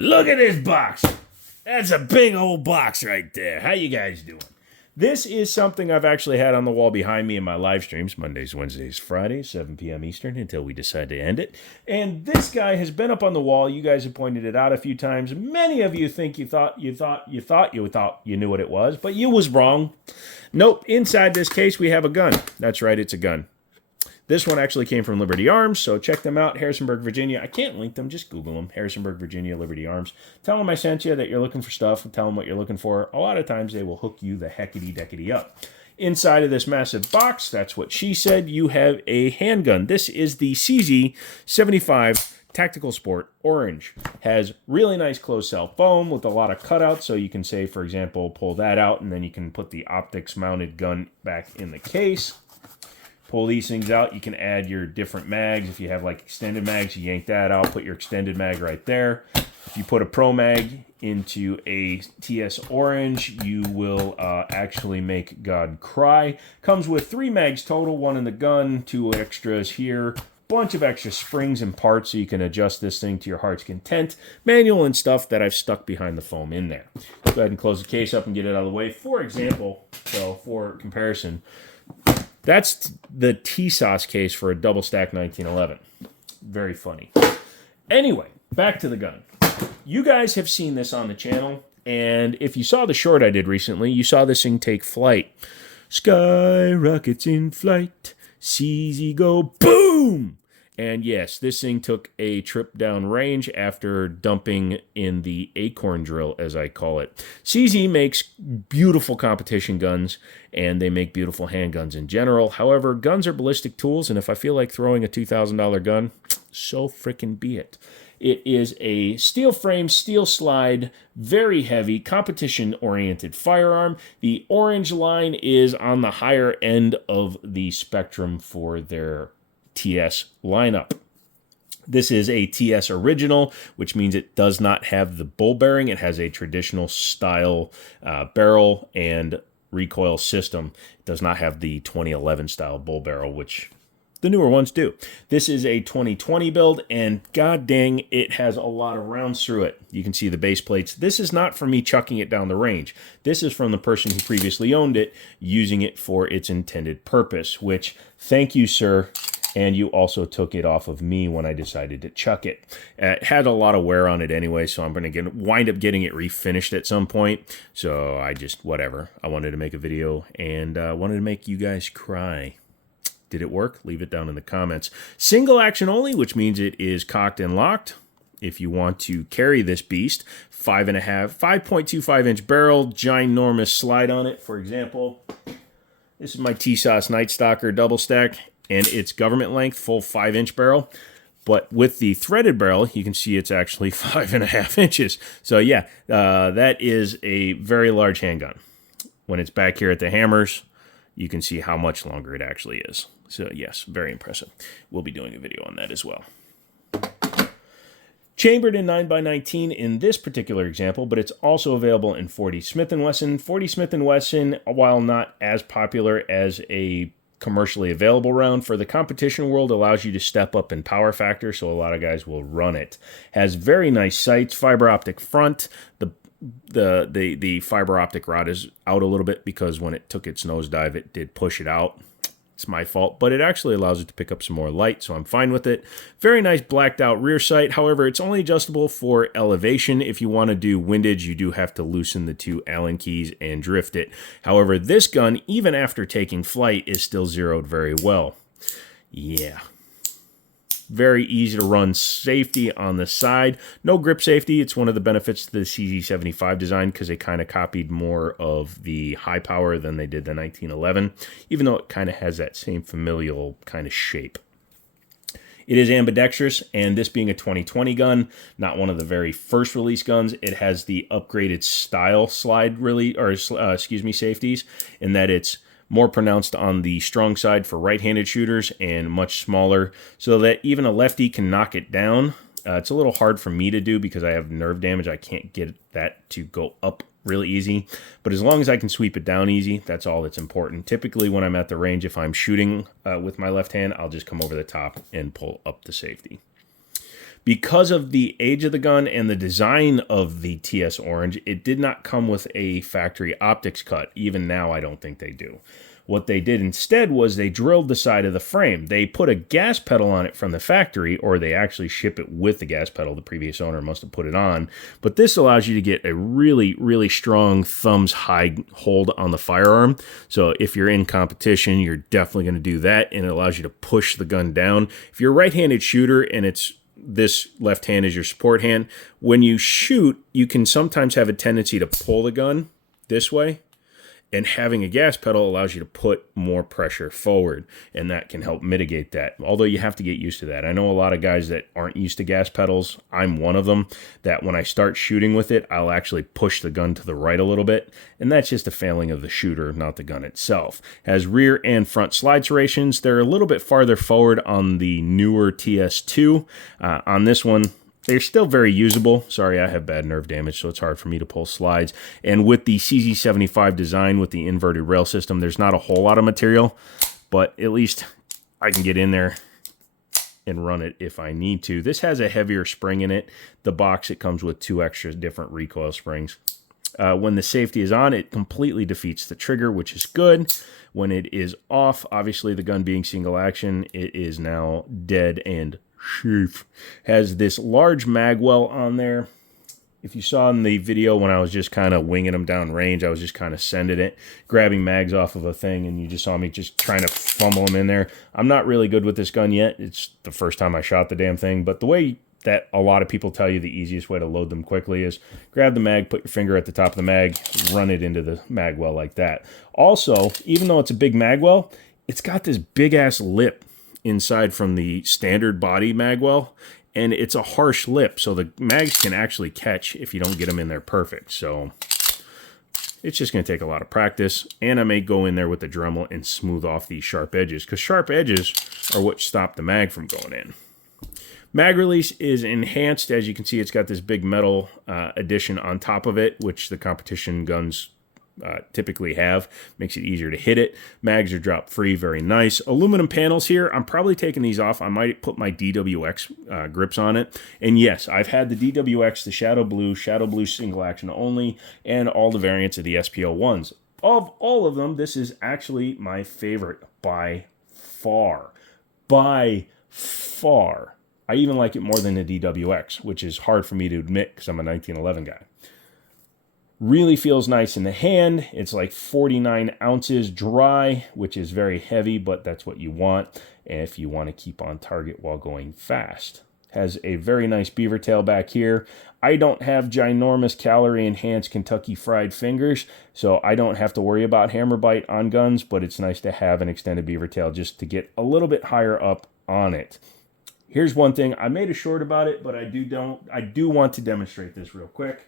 Look at this box. That's a big old box right there. How you guys doing? This is something I've actually had on the wall behind me in my live streams, Mondays, Wednesdays, Fridays, 7 p.m. Eastern, until we decide to end it. And this guy has been up on the wall. You guys have pointed it out a few times. Many of you think you thought you knew what it was, but you was wrong. Nope. Inside this case, we have a gun. That's right, it's a gun. This one actually came from Liberty Arms, so check them out, Harrisonburg, Virginia. I can't link them, just Google them, Harrisonburg, Virginia, Liberty Arms. Tell them I sent you, that you're looking for stuff, and tell them what you're looking for. A lot of times they will hook you the heckity-deckity up. Inside of this massive box, that's what she said, you have a handgun. This is the CZ 75 Tactical Sport Orange. Has really nice closed cell foam with a lot of cutouts, so you can say, for example, pull that out, and then you can put the optics mounted gun back in the case. Pull these things out. You can add your different mags. If you have like extended mags, you yank that out, put your extended mag right there. If you put a Pro Mag into a TS Orange, you will actually make God cry. Comes with 3 mags total, 1 in the gun, 2 extras here. Bunch of extra springs and parts so you can adjust this thing to your heart's content. Manual and stuff that I've stuck behind the foam in there. Go ahead and close the case up and get it out of the way. For example, so for comparison, that's the TSOS case for a double stack 1911. Very funny. Anyway, back to the gun. You guys have seen this on the channel, and if you saw the short I did recently, you saw this thing take flight. Sky rockets in flight, CZ go boom! And yes, this thing took a trip down range after dumping in the acorn drill, as I call it. CZ makes beautiful competition guns, and they make beautiful handguns in general. However, guns are ballistic tools, and if I feel like throwing a $2,000 gun, so frickin' be it. It is a steel frame, steel slide, very heavy, competition-oriented firearm. The orange line is on the higher end of the spectrum for their TS lineup. This is a TS original, which means it does not have the bull bearing. It has a traditional style barrel and recoil system. It does not have the 2011 style bull barrel, which the newer ones do. This is a 2020 build, and god dang, it has a lot of rounds through it. You can see the base plates. This is not for me chucking it down the range. This is from the person who previously owned it, using it for its intended purpose, which, thank you, sir. And you also took it off of me when I decided to chuck it. It had a lot of wear on it anyway, so I'm going to wind up getting it refinished at some point. So I just, whatever. I wanted to make a video and wanted to make you guys cry. Did it work? Leave it down in the comments. Single action only, which means it is cocked and locked. If you want to carry this beast, 5.25 inch barrel, ginormous slide on it. For example, this is my TSOS Night Stalker double stack, and it's government length, full 5-inch barrel. But with the threaded barrel, you can see it's actually 5.5 inches. So yeah, that is a very large handgun. When it's back here at the hammers, you can see how much longer it actually is. So yes, very impressive. We'll be doing a video on that as well. Chambered in 9x19 in this particular example, but it's also available in 40 Smith & Wesson. 40 Smith & Wesson, while not as popular as a commercially available round, for the competition world, allows you to step up in power factor, so a lot of guys will run it. Has very nice sights, fiber optic front. The fiber optic rod is out a little bit because when it took its nosedive, it did push it out. It's my fault, but it actually allows it to pick up some more light, so I'm fine with it. Very nice blacked out rear sight. However, it's only adjustable for elevation. If you want to do windage, you do have to loosen the 2 Allen keys and drift it. However, this gun, even after taking flight, is still zeroed very well. Yeah. Very easy to run safety on the side. No grip safety. It's one of the benefits to the CZ75 design because they kind of copied more of the high power than they did the 1911, even though it kind of has that same familial kind of shape. It is ambidextrous, and this being a 2020 gun, not one of the very first release guns, it has the upgraded style slide safeties, in that it's more pronounced on the strong side for right-handed shooters and much smaller, so that even a lefty can knock it down. It's a little hard for me to do because I have nerve damage. I can't get that to go up really easy, but as long as I can sweep it down easy, that's all that's important. Typically when I'm at the range, if I'm shooting with my left hand, I'll just come over the top and pull up the safety. Because of the age of the gun and the design of the TS Orange, it did not come with a factory optics cut. Even now, I don't think they do. What they did instead was they drilled the side of the frame. They put a gas pedal on it from the factory, or they actually ship it with the gas pedal. The previous owner must have put it on. But this allows you to get a really, really strong thumbs high hold on the firearm. So if you're in competition, you're definitely going to do that, and it allows you to push the gun down. If you're a right-handed shooter and it's this left hand is your support hand, when you shoot, you can sometimes have a tendency to pull the gun this way. And having a gas pedal allows you to put more pressure forward, and that can help mitigate that. Although you have to get used to that. I know a lot of guys that aren't used to gas pedals. I'm one of them, that when I start shooting with it, I'll actually push the gun to the right a little bit, and that's just a failing of the shooter, not the gun itself. It has rear and front slide serrations. They're a little bit farther forward on the newer TS2. On this one, they're still very usable. Sorry, I have bad nerve damage, so it's hard for me to pull slides. And with the CZ 75 design with the inverted rail system, there's not a whole lot of material, but at least I can get in there and run it if I need to. This has a heavier spring in it. The box, it comes with 2 extra different recoil springs. When the safety is on, it completely defeats the trigger, which is good. When it is off, obviously the gun being single action, it is now dead and safe. Has this large mag well on there. If you saw in the video when I was just kind of winging them down range, I was just kind of sending it, grabbing mags off of a thing, and you just saw me just trying to fumble them in there. I'm not really good with this gun yet. It's the first time I shot the damn thing, but the way that a lot of people tell you the easiest way to load them quickly is grab the mag, put your finger at the top of the mag, run it into the mag well like that. Also, even though it's a big mag well, it's got this big ass lip inside from the standard body magwell, and it's a harsh lip, so the mags can actually catch if you don't get them in there perfect. So it's just going to take a lot of practice, and I may go in there with the Dremel and smooth off these sharp edges, because sharp edges are what stop the mag from going in. Mag release is enhanced. As you can see, it's got this big metal addition on top of it, which the competition guns typically have. Makes it easier to hit it. Mags are drop free, very nice. Aluminum panels here. I'm probably taking these off. I might put my DWX grips on it. And yes, I've had the DWX, the Shadow Blue single action only, and all the variants of the SPO1s. Of all of them, this is actually my favorite by far. By far. I even like it more than the DWX, which is hard for me to admit because I'm a 1911 guy. Really feels nice in the hand. It's like 49 ounces dry, which is very heavy, but that's what you want if you want to keep on target while going fast. Has a very nice beaver tail back here. I don't have ginormous calorie-enhanced Kentucky Fried fingers, so I don't have to worry about hammer bite on guns, but it's nice to have an extended beaver tail just to get a little bit higher up on it. Here's one thing. I made a short about it, but I do want to demonstrate this real quick.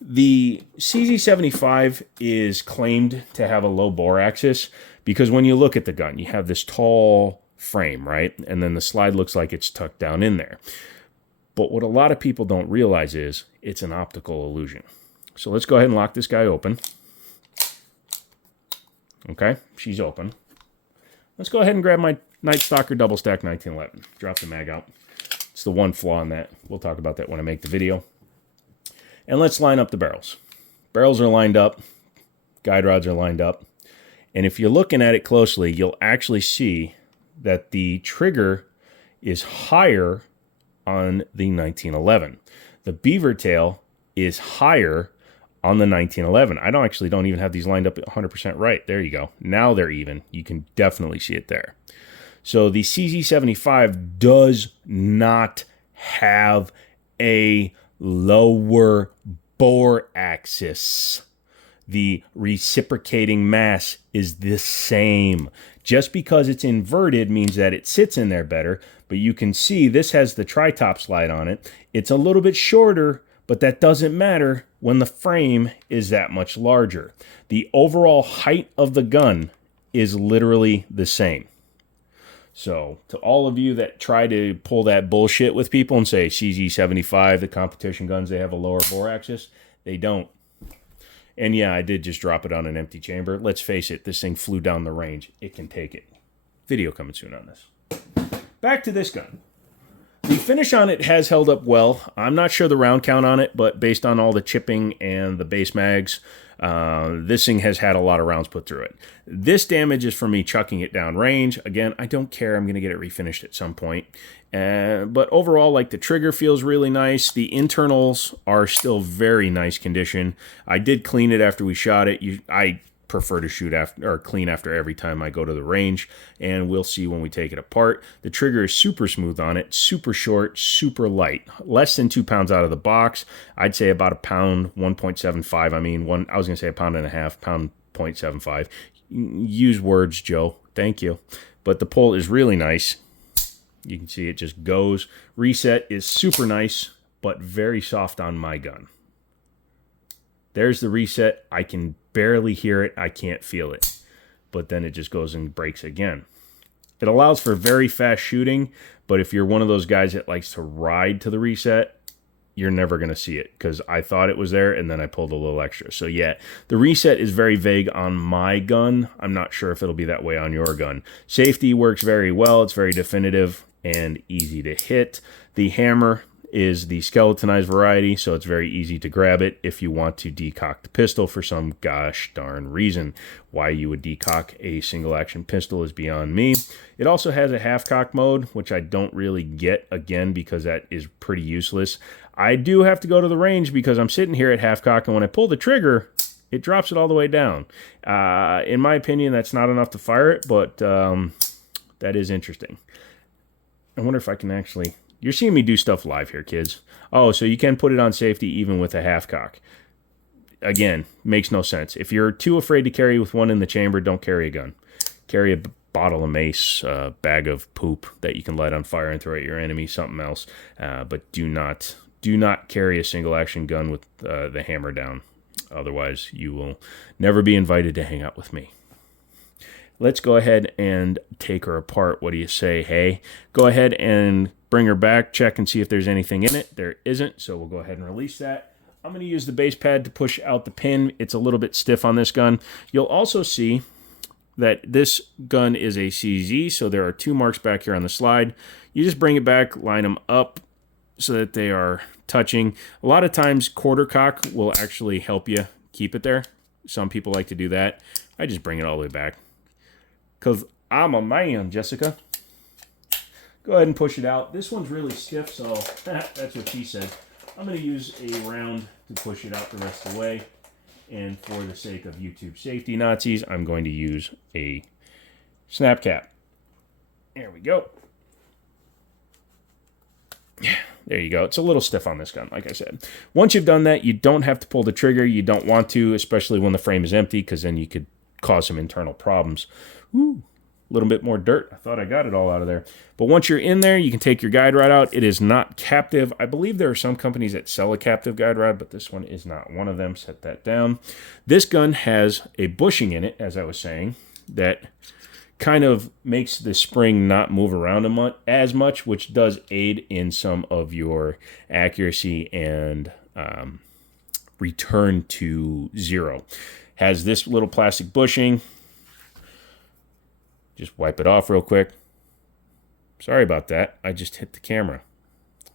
The CZ 75 is claimed to have a low bore axis because when you look at the gun, you have this tall frame, right? And then the slide looks like it's tucked down in there. But what a lot of people don't realize is it's an optical illusion. So let's go ahead and lock this guy open. Okay, she's open. Let's go ahead and grab my Night Stalker double stack 1911. Drop the mag out. It's the one flaw in that. We'll talk about that when I make the video. And let's line up the barrels. Barrels are lined up. Guide rods are lined up. And if you're looking at it closely, you'll actually see that the trigger is higher on the 1911. The beaver tail is higher on the 1911. I don't even have these lined up 100% right. There you go. Now they're even. You can definitely see it there. So the CZ 75 does not have a lower bore axis. The reciprocating mass is the same. Just because it's inverted means that it sits in there better, but you can see this has the tri-top slide on it. It's a little bit shorter, but that doesn't matter when the frame is that much larger. The overall height of the gun is literally the same. So to all of you that try to pull that bullshit with people and say CZ 75, the competition guns, they have a lower bore axis, they don't. And yeah, I did just drop it on an empty chamber. Let's face it, this thing flew down the range. It can take it. Video coming soon on this. Back to this gun. The finish on it has held up well. I'm not sure the round count on it, but based on all the chipping and the base mags, this thing has had a lot of rounds put through it. This damage is for me chucking it down range. Again, I don't care. I'm going to get it refinished at some point. But overall, like, the trigger feels really nice. The internals are still very nice condition. I did clean it after we shot it. I prefer to shoot after or clean after every time I go to the range, and we'll see when we take it apart. The trigger is super smooth on it, super short, super light, less than 2 pounds out of the box. I'd say about a pound, 1.75. I mean, I was gonna say a pound and a half, pound 0.75. Use words, Joe. Thank you. But the pull is really nice. You can see it just goes. Reset is super nice, but very soft on my gun. There's the reset. I can barely hear it. I can't feel it. But then it just goes and breaks again. It allows for very fast shooting, but if you're one of those guys that likes to ride to the reset, you're never going to see it, because I thought it was there and then I pulled a little extra. So yeah, the reset is very vague on my gun. I'm not sure if it'll be that way on your gun. Safety works very well. It's very definitive and easy to hit. The hammer is the skeletonized variety, so it's very easy to grab it if you want to decock the pistol for some gosh darn reason. Why you would decock a single action pistol is beyond me. It also has a half cock mode, which I don't really get, again, because that is pretty useless. I do have to go to the range because I'm sitting here at half cock, and when I pull the trigger, it drops it all the way down. In my opinion, that's not enough to fire it, but that is interesting. I wonder if I can actually... You're seeing me do stuff live here, kids. Oh, so you can put it on safety even with a half cock. Again, makes no sense. If you're too afraid to carry with one in the chamber, don't carry a gun. Carry a bottle of mace, a bag of poop that you can light on fire and throw at your enemy, something else. But do not carry a single action gun with the hammer down. Otherwise, you will never be invited to hang out with me. Let's go ahead and take her apart. What do you say, hey? Go ahead and bring her back, check and see if there's anything in it. There isn't, so we'll go ahead and release that. I'm going to use the base pad to push out the pin. It's a little bit stiff on this gun. You'll also see that this gun is a CZ, so there are 2 marks back here on the slide. You just bring it back, line them up so that they are touching. A lot of times, quarter cock will actually help you keep it there. Some people like to do that. I just bring it all the way back, because I'm a man, Jessica. Go ahead and push it out. This one's really stiff, so that's what she said. I'm going to use a round to push it out the rest of the way. And for the sake of YouTube safety Nazis, I'm going to use a snap cap. There we go. There you go. It's a little stiff on this gun, like I said. Once you've done that, you don't have to pull the trigger. You don't want to, especially when the frame is empty, because then you could cause some internal problems. Ooh. A little bit more dirt. I thought I got it all out of there. But once you're in there, you can take your guide rod out. It is not captive. I believe there are some companies that sell a captive guide rod, but this one is not one of them. Set that down. This gun has a bushing in it, as I was saying, that kind of makes the spring not move around as much, which does aid in some of your accuracy and return to zero. Has this little plastic bushing. Just wipe it off real quick. Sorry about that. I just hit the camera.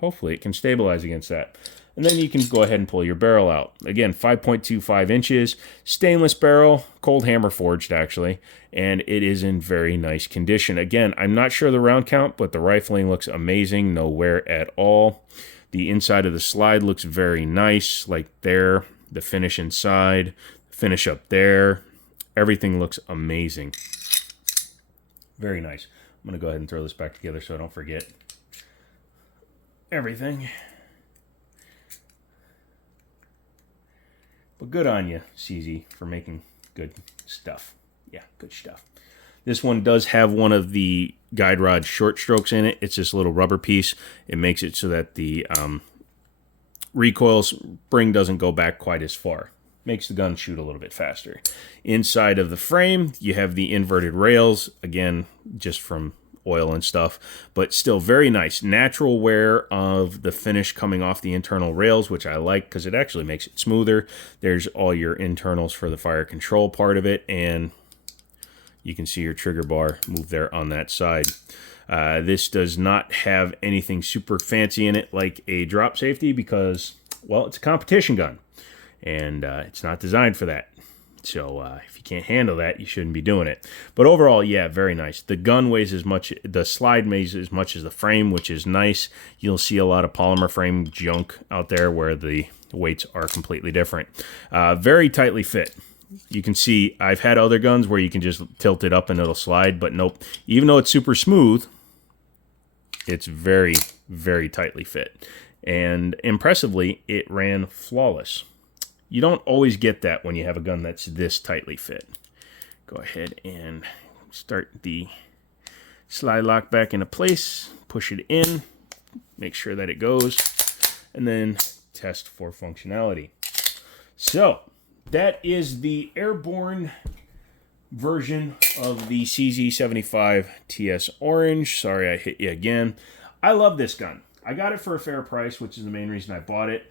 Hopefully it can stabilize against that. And then you can go ahead and pull your barrel out. Again, 5.25 inches. Stainless barrel. Cold hammer forged, actually. And it is in very nice condition. Again, I'm not sure the round count, but the rifling looks amazing. No wear at all. The inside of the slide looks very nice. Like there. The finish inside. Finish up there. Everything looks amazing. Very nice. I'm going to go ahead and throw this back together so I don't forget everything. But good on you, CZ, for making good stuff. Yeah, good stuff. This one does have one of the guide rod short strokes in it. It's this little rubber piece. It makes it so that the recoil spring doesn't go back quite as far. Makes the gun shoot a little bit faster. Inside of the frame, you have the inverted rails, again, just from oil and stuff, but still very nice. Natural wear of the finish coming off the internal rails, which I like because it actually makes it smoother. There's all your internals for the fire control part of it, and you can see your trigger bar move there on that side. This does not have anything super fancy in it like a drop safety because, well, it's a competition gun, and it's not designed for that. So if you can't handle that, you shouldn't be doing it. But overall, yeah, very nice. The gun weighs as much, the slide weighs as much as the frame, which is nice. You'll see a lot of polymer frame junk out there where the weights are completely different. Very tightly fit. You can see I've had other guns where you can just tilt it up and it'll slide, but nope. Even though it's super smooth, it's very, very tightly fit. And impressively, it ran flawless. You don't always get that when you have a gun that's this tightly fit. Go ahead and start the slide lock back into place, push it in, make sure that it goes, and then test for functionality. So that is the airborne version of the CZ 75 Orange. Sorry I hit you again. I love this gun. I got it for a fair price, which is the main reason I bought it.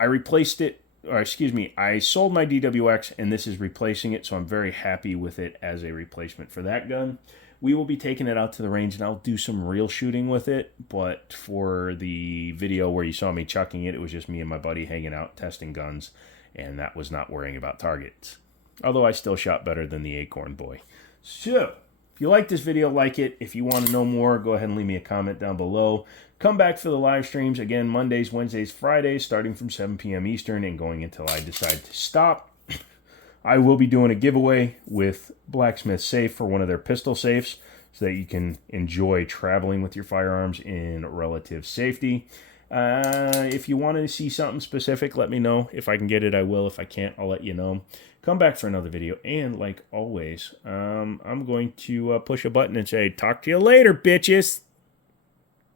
I replaced it, or excuse me, I sold my DWX and this is replacing it, so I'm very happy with it as a replacement for that gun. We will be taking it out to the range and I'll do some real shooting with it, but for the video where you saw me chucking it, it was just me and my buddy hanging out testing guns, and that was not worrying about targets. Although I still shot better than the Acorn Boy. So, if you like this video, like it. If you want to know more, go ahead and leave me a comment down below. Come back for the live streams, again, Mondays, Wednesdays, Fridays, starting from 7 p.m. Eastern and going until I decide to stop. I will be doing a giveaway with Blacksmith Safe for one of their pistol safes so that you can enjoy traveling with your firearms in relative safety. If you want to see something specific, let me know. If I can get it, I will. If I can't, I'll let you know. Come back for another video. And like always, I'm going to push a button and say, talk to you later, bitches.